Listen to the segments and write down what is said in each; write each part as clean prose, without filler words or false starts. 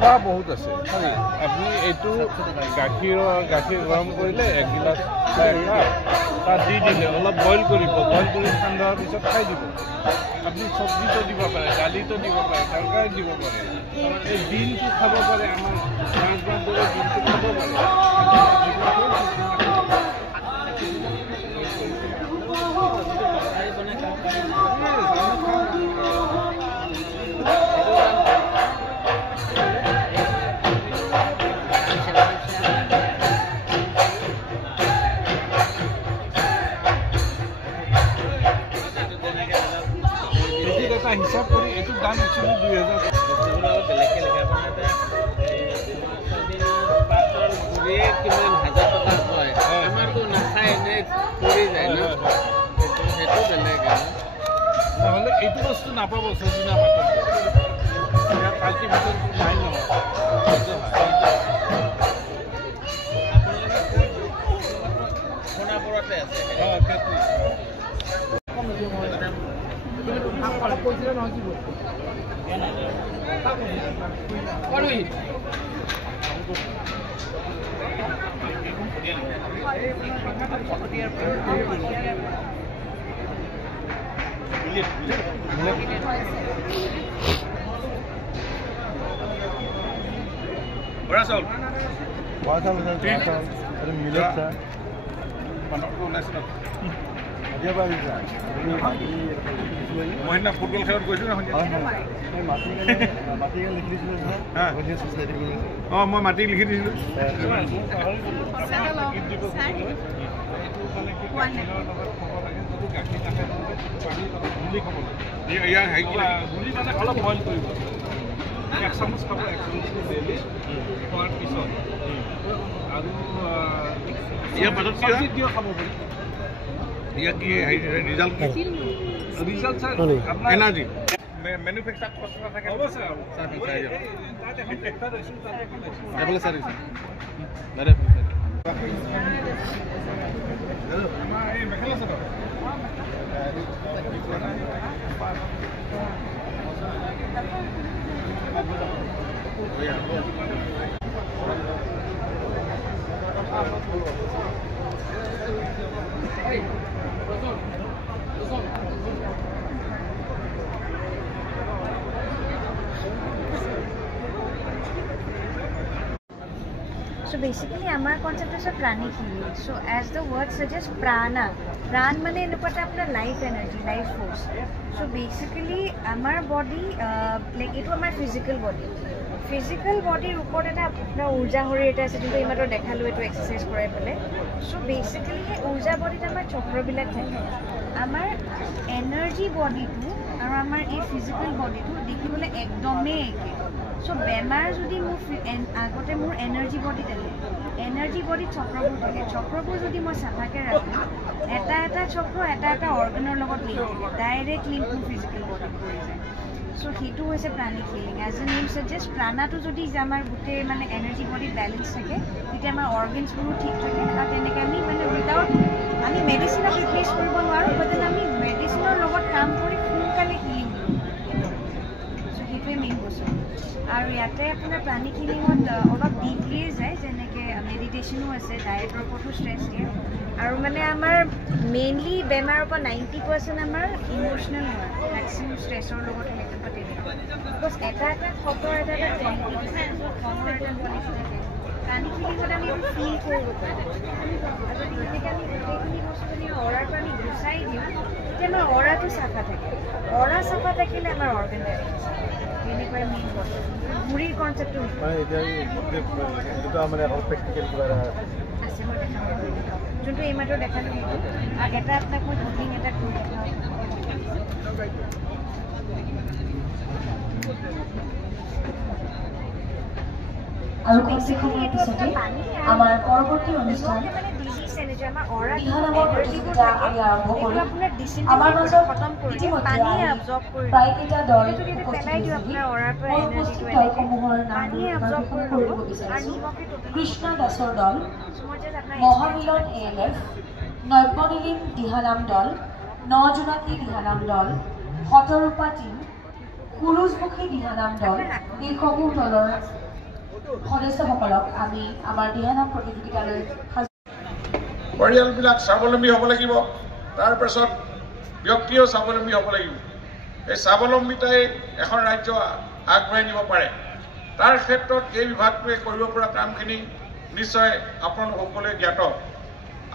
খোৱা বহুত আছে আপুনি এইটো গাখীৰ গৰম কৰিলে 1 গিলাচ তাত দি দিলে অলপ বইল কৰিব বইল কৰি ঠাণ্ডা হোৱাৰ পিছত খাই দিব আপুনি চব্জিটো দিব পাৰে দালিটো দিব পাৰে তৰকাৰী দিব পাৰে এই দিনটো খাব পাৰে আমাৰ দৰে দিনটো খাব পাৰে হিচাপ কৰি এইটো দাম একচুৱেলি 2000 বেলেগকে লিখা কিমান হাজাৰ টকা হয় আমাৰতো নাখায় এনে পৰি যায় ন সেইটো বেলেগ নহ'লে এইটো বস্তু নাপাব চজিনা পাতত ইয়াত কাল্টিভেশ্যনটো নাই নহয় সোণাপুৰতে আছে কৈছিলে নহয় কি বৰা চাউল মিলেট স্যার মহিনা ফুটবল খেলত গৈছো না অঁ মই মাটি লিখি দিছিলোঁ অলপ বইল কৰিব 1 চামুচ খাব 1 চামুচ ডেইলি খোৱাৰ পিছত আৰু ইয়াৰ পাছত কি খাব পাৰি या की रिजल्ट रिजल्ट सर अपना एनर्जी मैन्युफैक्चर कॉस्ट का থাকে হবে স্যার স্যার চাই তাতে हम একটা রেশন তাতে ডাবল সার্ভিস আরে হ্যালো আমার এই mekhela sir So basically, our concept is a pranic healing. So as the word suggests, prana. Pran mane enukata apna life energy, life force. So basically, our body, like it was our physical body. Physical body upor eta apna urja hori eta ase jinto imato dekhalu eto exercise korai pale. So basically, urja body ta amar chakra bilak thake. Our energy body tu aru amar ei physical body tu dekhibole ekdome eke. So বেমাৰ যদি মোৰ আগতে মোৰ energy body থাকে energy body চক্ৰবোৰ থাকে চক্ৰবোৰ যদি মই চাফাকৈ ৰাখোঁ এটা এটা চক্ৰ এটা এটা অৰ্গেনৰ লগত লিংক ডাইৰেক্ট লিংক মোৰ ফিজিকেল বডিত কৰি যায় চ' সেইটো হৈছে Pranic healing as a name suggest প্ৰাণাটো যদি আমাৰ গোটেই মানে এনাৰ্জি বডিত বেলেঞ্চ থাকে তেতিয়া আমাৰ অৰ্গেনছবোৰো ঠিক থাকে আৰু তেনেকৈ আমি মানে উইদাউট আমি মেডিচিনক ৰিপ্লেচ কৰিব নোৱাৰোঁ বাট আমি মেডিচিনৰ লগত কাম কৰি সোনকালে হিলিং কৰোঁ চ' সেইটোৱে মেইন বস্তু আৰু ইয়াতে আপোনাৰ প্ৰাণিক হিলিঙত অলপ ডিপলিয়ে যায় যেনেকৈ মেডিটেশ্যনো আছে ডায়েটৰ ওপৰতো ষ্ট্ৰেছ দিয়ে আৰু মানে আমাৰ মেইনলি বেমাৰৰ পৰা 90% আমাৰ ইম'চনেল হয় মেক্সিমাম ষ্ট্ৰেছৰ লগত ৰিলেটেড বা তেনেকুৱা বিকজ এটা এটা খবৰ এটা এটা কোৱালিটি থাকে খবৰ এটা কোৱালিটি থাকে প্ৰাণিক হিলিঙত আমি এইটো ফিল কৰিব পাৰোঁ আৰু গতিকে আমি গোটেইখিনি বস্তু যদি অৰাৰ পৰা আমি গুচাই দিওঁ তেতিয়া আমাৰ অৰাটো চাফা থাকে অৰা চাফা থাকিলে আমাৰ অৰ্গেন এনেকুৱাই মেইন বস্তু ঘূৰিৰ কনচেপ্টটো মানে এতিয়া দুটা মানে প্ৰেক্টিকেল কিবা আছে মই দেখাব যোনটো এইমাত্ৰ দেখালোঁ সেইটো আৰু এটা আপোনাক মই কুকিং এটা কৰি দেখাওঁ আৰু কিছুক্ষণৰ পিছতে আমাৰ পৰৱৰ্তী অনুষ্ঠান বিহানামৰ প্ৰতিযোগিতা আমি আৰম্ভ কৰিম আমাৰ মাজত ইতিমধ্যে প্ৰায়কেইটা দল উপস্থিত হৈছেহি মই উপস্থিত দলসমূহৰ নাম ঘোষণা কৰিব বিচাৰিছোঁ কৃষ্ণ দাসৰ দল মহামিলন ALF, নব্যনীলিম দিহানাম দল, নজোনাকী দিহানাম দল, শতৰূপা টিম, কুৰুজমুখী দিহানাম দল, এইসমূহ দলৰ সদস্যসকলক আমি আমাৰ দিহানাম প্ৰতিযোগিতালৈ পৰিয়ালবিলাক স্বাৱলম্বী হ'ব লাগিব, তাৰপাছত ব্যক্তিও স্বাৱলম্বী হ'ব লাগিব। এই স্বাৱলম্বিতাই এখন ৰাজ্য আগবঢ়াই নিব পাৰে। তাৰ ক্ষেত্ৰত এই বিভাগটোৱে কৰিব পৰা কামখিনি নিশ্চয় আপোনালোক সকলোৱে জ্ঞাত।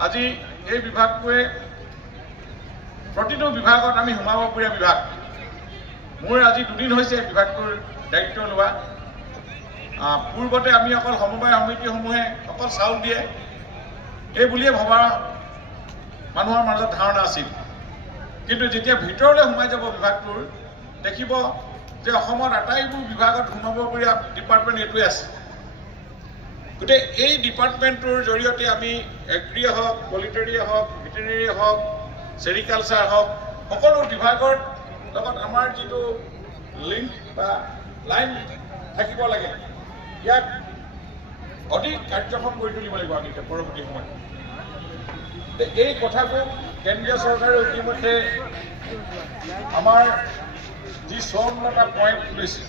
আজি এই বিভাগটোৱে প্ৰতিটো বিভাগত আমি সোমাবপৰীয়া বিভাগ। মোৰ আজি 2 দিন হৈছে বিভাগটোৰ দায়িত্ব লোৱা। পূৰ্বতে আমি অকল সমবায় সমিতিসমূহে অকল চাউল দিয়ে এই বুলিয়ে ভবা মানুহৰ মাজত ধাৰণা আছিল। কিন্তু যেতিয়া ভিতৰলৈ সোমাই যাব বিভাগটোৰ দেখিব যে অসমত আটাইবোৰ বিভাগত সোমাবপৰীয়া ডিপাৰ্টমেণ্ট এইটোৱে আছে। গতিকে এই ডিপাৰ্টমেণ্টটোৰ জৰিয়তে আমি এগ্ৰিয়ে হওক, পলিটৰীয়ে হওক, ভেটেনেৰীয়ে হওক, চেৰিকালচাৰ হওক, সকলো বিভাগৰ লগত আমাৰ যিটো লিংক বা লাইন থাকিব লাগে ইয়াক অধিক কাৰ্যক্ষম কৰি তুলিব লাগিব আমি পৰৱৰ্তী সময়ত। এই কথাটো কেন্দ্ৰীয় চৰকাৰে ইতিমধ্যে আমাৰ যি 54টা পইণ্ট লৈছে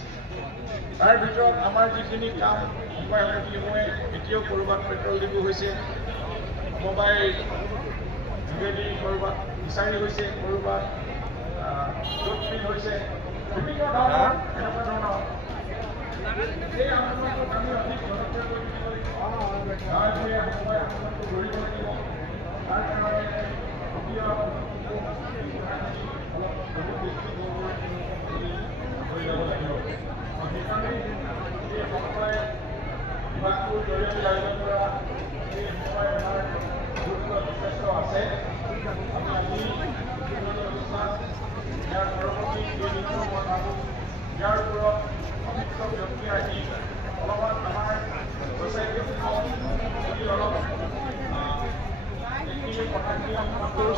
তাৰ ভিতৰত আমাৰ যিখিনি কাম সমবায় সমিতিসমূহে এতিয়াও ক'ৰবাত পেট্ৰল ডিপু হৈছে, সমবায় যোগেদি ক'ৰবাত ফিচাৰী হৈছে, ক'ৰবাত জুট মিল হৈছে, বিভিন্ন ধৰণৰ এনেকুৱা ধৰণৰ এই আন্দোলনটোত আমি অধিক জনপ্ৰিয় কৰি তুলিব লাগিব। গাঁৱে সমবায় আন্দোলনটো গঢ়িব লাগিব। তাৰ কাৰণে সেইকাৰণে এই সমবায় বিভাগটোৰ জৰিয়তে আয়োজন কৰা এই সমবায় আমাৰ গুৰুত্ব যথেষ্ট আছে। আমি আজি বিশ্বাস ইয়াৰ পৰৱৰ্তী কেইদিনৰ মই ভাবোঁ ইয়াৰ ওপৰত অভিজ্ঞ ব্যক্তি আহি অলপমান আমাৰ ছ'চাইটিসমূহ অলপ এইখিনি কথাখিনি আপোনালোকৰ